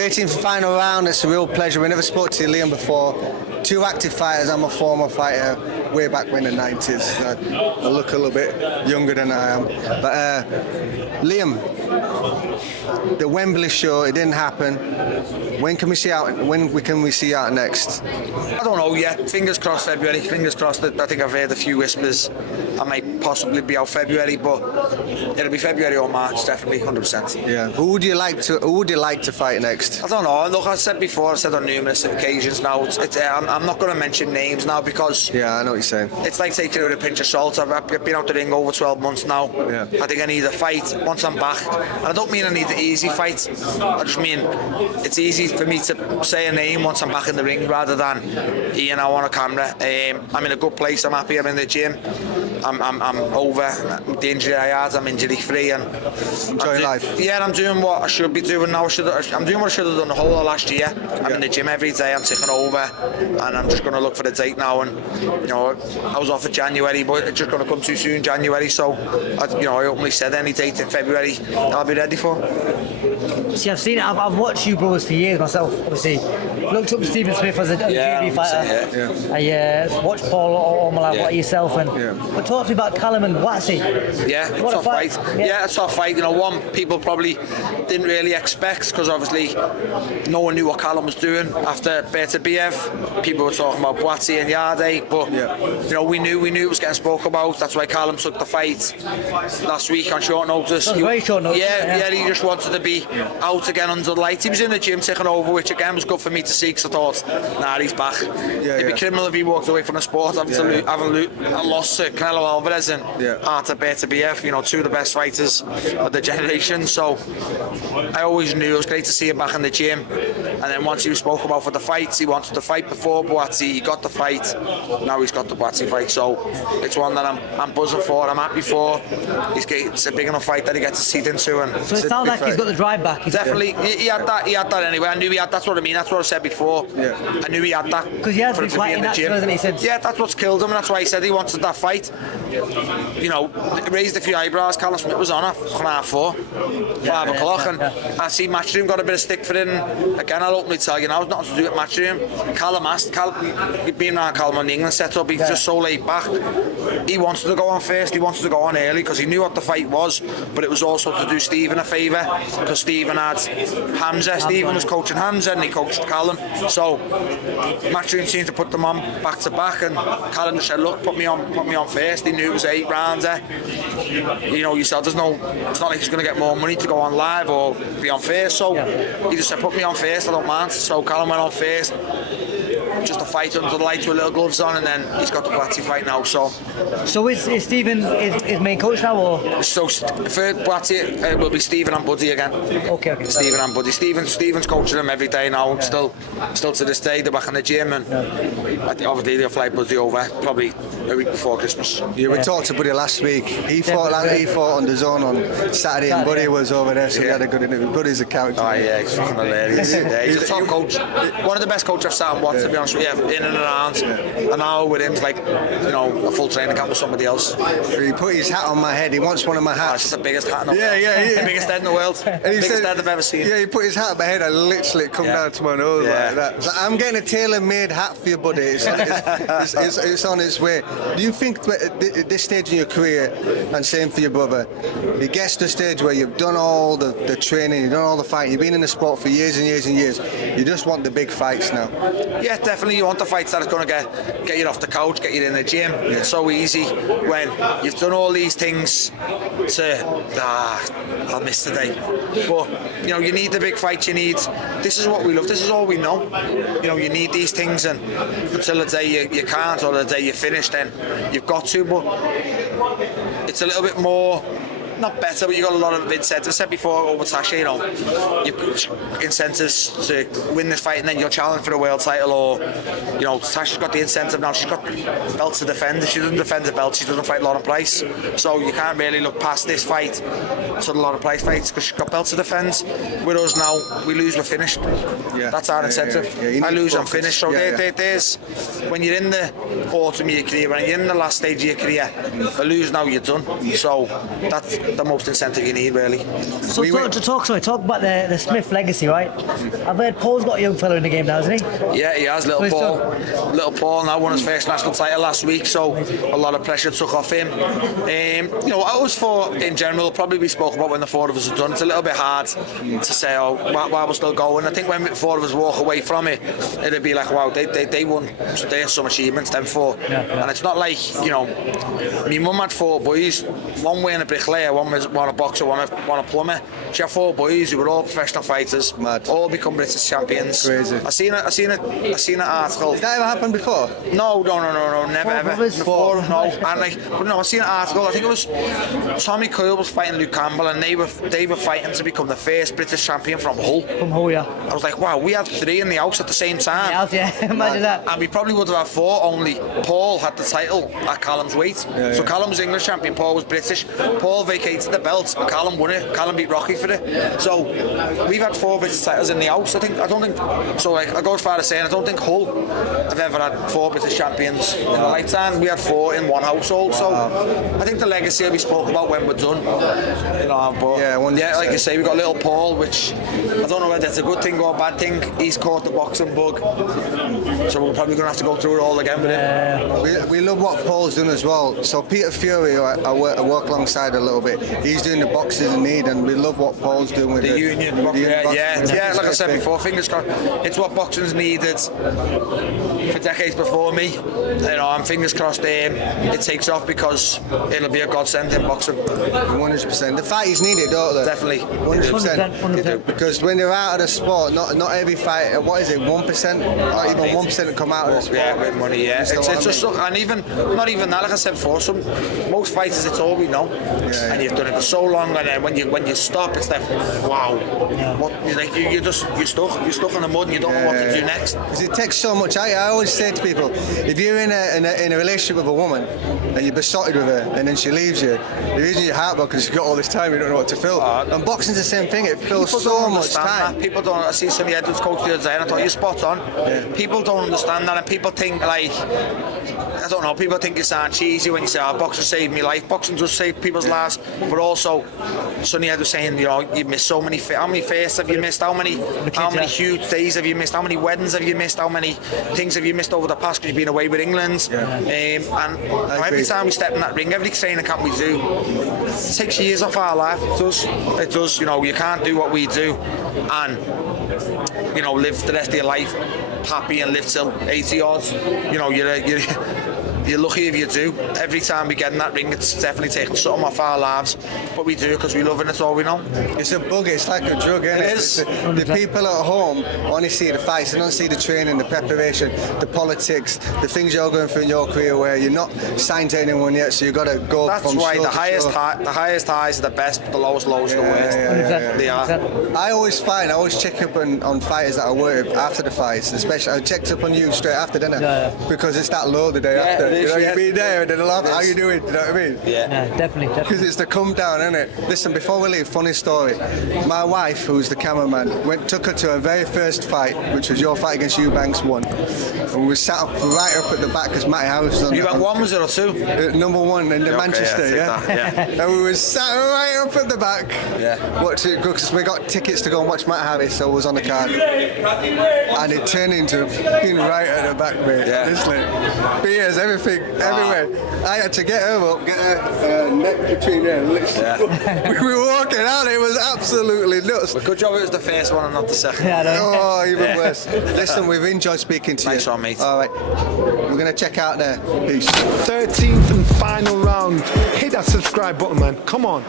18th final round. It's a real pleasure. We never spoke to Liam before. Two active fighters. I'm a former fighter way back when in the 90s. I look a little bit younger than I am. But Liam, the Wembley show, it didn't happen. When can we see out? Can we see out next? I don't know yet. Fingers crossed February. Fingers crossed. I think I've heard a few whispers. I might possibly be out February, but it'll be February or March, definitely, 100%. Yeah. Who would you like to fight next? I don't know. Look, I said before. I've said on numerous occasions now. I'm not going to mention names now because I know what you're saying. It's like taking it with a pinch of salt. I've been out the ring over 12 months now. Yeah. I think I need a fight once I'm back, and I don't mean I need an easy fight. I just mean it's easy for me to say a name once I'm back in the ring rather than on a camera. I'm in a good place. I'm happy. I'm in the gym. I'm over the injury I had. I'm injury free and enjoy life. Yeah, I'm doing what I should be doing now. I'm doing what I should have done the whole of last year. I'm in the gym every day. I'm taking over, and I'm just going to look for the date now. And I was off in January, but it's just going to come too soon, January. So I openly said any date in February I'll be ready for. See, I've seen it. I've watched you brothers for years myself. Obviously, looked up to Stephen Smith as a GB fighter. I watched Paul Omalab yourself, but talk to me about Callum and Buatsi. Yeah, what a fight. Yeah, a tough fight. One people probably didn't really expect because obviously no one knew what Callum was doing after Beterbiev. People were talking about Buatsi and Yarde, but we knew it was getting spoke about. That's why Callum took the fight last week on short notice. Very short notice. Yeah, he just wanted to be out again under the light. He was in the gym taking over, which again was good for me to see because I thought, he's back. It'd be criminal if he walked away from the sport having lost to Canelo Alvarez and Artur Beterbiev, two of the best fighters of the generation. So I always knew it was great to see him back in the gym. And then once he was spoke about for the fights, he wanted to fight before Buatsi. He got the fight. Now he's got the Buatsi fight. So it's one that I'm buzzing for. I'm happy for. It's a big enough fight that he gets a seat into. And so it sounds like he's got the drive back. Definitely, he had that. He had that anyway. I knew he had. That's what I mean. That's what I said before. I knew he had that. Because he has been fighting in the gym, hasn't he? Since. Yeah, that's what's killed him, and that's why he said he wanted that fight. It raised a few eyebrows. Callum Smith was on at 4:30, 5 o'clock, and I see Matchroom got a bit of stick for it. And again, I'll openly tell you now, it's nothing to do with Matchroom. Callum asked. He'd been around Callum on the England setup. He's just so laid back. He wanted to go on first. He wanted to go on early because he knew what the fight was, but it was also to do Stephen a favour because Stephen had Hamza. Stephen was coaching Hamza and he coached Callum. So Matchroom seemed to put them on back to back, and Callum said, "Look, put me on first." He knew it was 8 rounder. You said it's not like he's going to get more money to go on live or be on first. So he just said, "Put me on first. I don't mind." So Callum went on first. Just a fight under the lights with little gloves on, and then he's got the Buatsi fight now. So is Stephen his main coach now, or? So for Buatsi, it will be Stephen and Buddy again. Okay. Stephen and Buddy. Stephen's coaching him every day now. Still to this day, they're back in the gym, and obviously they'll fly Buddy over probably a week before Christmas. Yeah, we talked to Buddy last week. He fought on the zone on Saturday, and Buddy was over there, so we had a good interview. Buddy's a character. Oh yeah, he's fucking hilarious. He's a top coach. One of the best coaches I've sat and watched, to be honest with you, in and around. And now with him, it's like a full training camp with somebody else. He put his hat on my head. He wants one of my hats. It's the biggest hat in the world. The biggest head in the world. Biggest head I've ever seen. Yeah, he put his hat on my head and literally come down to my nose like that. So I'm getting a tailor-made hat for you, buddy. It's on its way. Do you think at this stage in your career, and same for your brother, it gets to the stage where you've done all the training, you've done all the fighting, you've been in the sport for years and years and years, you just want the big fights now? Yeah, definitely. You want the fights that are going to get you off the couch, get you in the gym. It's so easy when you've done all these things I'll miss today. But you need the big fights. This is what we love. This is all we know. You need these things, and until the day you can't, or the day you finish, then you've got to. But it's a little bit more. Not better, but you've got a lot of incentives. I said before over Tasha, you've got incentives to win this fight and then you'll challenge for the world title, or Tasha's got the incentive now. She's got belts to defend. If she doesn't defend the belt, she doesn't fight Lauren Price. So you can't really look past this fight to the Lauren Price fights because she's got belts to defend. With us now, we lose, we're finished. That's our incentive. I lose, I'm finished. So there's when you're in the autumn of your career, when you're in the last stage of your career, I lose now, you're done. So the most incentive you need, really. So talk about the Smith legacy, right? I've heard Paul's got a young fella in the game now, hasn't he? Yeah, he has. Little Paul now won his first national title last week, so a lot of pressure took off him. You know, I always thought in general, probably we spoke about when the four of us have done, it's a little bit hard to say, oh, why we're still going. I think when the four of us walk away from it, it'd be like, wow, they won, they had some achievements, them four. And it's not like, you know, my mum had four boys, one wearing a bricklayer, one a boxer, one a plumber. She had four boys who were all professional fighters, all become British champions. Crazy. I seen an article. Has that ever happened before? No, never ever. Four. No, and I seen an article. I think it was Tommy Coyle was fighting Luke Campbell, and they were fighting to become the first British champion from Hull. From Hull, yeah. I was like, wow, we had three in the house at the same time. Yeah, imagine that. And we probably would have had four. Only Paul had the title at Callum's weight. So Callum was English champion. Paul was British. Paul vacated the belt, and Callum won it. Callum beat Rocky for it. So we've had four British titles in the house. I don't think. So like, I go as far as saying I don't think Hull have ever had four British champions in a lifetime. We had four in one household. So I think the legacy will be spoken about when we're done. You know, but yeah, like you say, we got little Paul, which I don't know whether it's a good thing or a bad thing. He's caught the boxing bug, so we're probably going to have to go through it all again with him. We love what Paul's done as well. So Peter Fury, who I work alongside a little bit, he's doing the boxing in need, and we love what Paul's doing with the union. Yeah. Like I said before, fingers crossed. It's what boxing's needed for decades before me. You know, and fingers crossed it takes off, because it'll be a godsend in boxing. 100%. The fight is needed, don't they? Definitely. 100%. Because when they're out of the sport, not every fight. What is it? 1%? Not even 1% come out of the sport. Yeah, with money. Yeah, it's just and even not even that. Like I said before, most fighters, it's all we know, and you've done it for so long, and then when you stop, it's like, wow, what? You're stuck in the mud, and you don't know what to do next. Because it takes so much. I always say to people, if you're in a relationship with a woman and you're besotted with her, and then she leaves you, the reason you're heartbroken because you've got all this time, you don't know what to fill. And boxing's the same thing. It fills so much time. That. People don't. I see Sonny Edwards coach the other day, and I thought you're spot on. People don't understand that, and people think like, I don't know, people think you sound cheesy when you say, oh, boxing saved my life. Boxing does save people's lives, but also Sonny Edwards saying, you know, you missed so many. How many firsts have you missed? How many huge days have you missed? How many weddings have you missed? How many things have you missed over the past because you've been away with England? And every time we step in that ring, every training camp we do, it takes years off our life. It does. You know, you can't do what we do and, you know, live the rest of your life happy and live till 80 odds. You know, you're lucky if you do. Every time we get in that ring, it's definitely taking something off our lives, but we do it because we love it, and it's all we know. It's a bug, it's like a drug, isn't it? It is. The people at home only see the fights, they don't see the training, the preparation, the politics, the things you're going through in your career where you're not signed to anyone yet, so you've got to go That's from why show the to highest show. the highest highs are the best, but the lowest lows are the worst. They are. I always check up on fighters that I work with after the fights, especially I checked up on you straight after dinner, because it's that low the day after. You know, you've been there and then they'll ask how you doing, you know what I mean? Yeah, definitely. Because it's the come down, isn't it? Listen, before we leave, funny story. My wife, who's the cameraman, took her to her very first fight, which was your fight against Eubanks 1. And we sat up right up at the back because Matty House was on. You went 1 was it or 2? Number 1 in Manchester, yeah. And we were sat right up at the back. Yeah. Watching, because we got tickets to go and watch Matt Harris, so I was on the card. And it turned into being right at the back, mate. Yeah. Honestly. Beers, everything, everywhere. I had to get her up, get her neck between her lips. Yeah. We were walking out, it was absolutely nuts. Well, good job it was the first one and not the second. Oh, even worse. Listen, we've enjoyed speaking to you. Nice one, mate. All right. We're going to check out there. Peace. 13th and final round. Hit that subscribe button, man. Come on.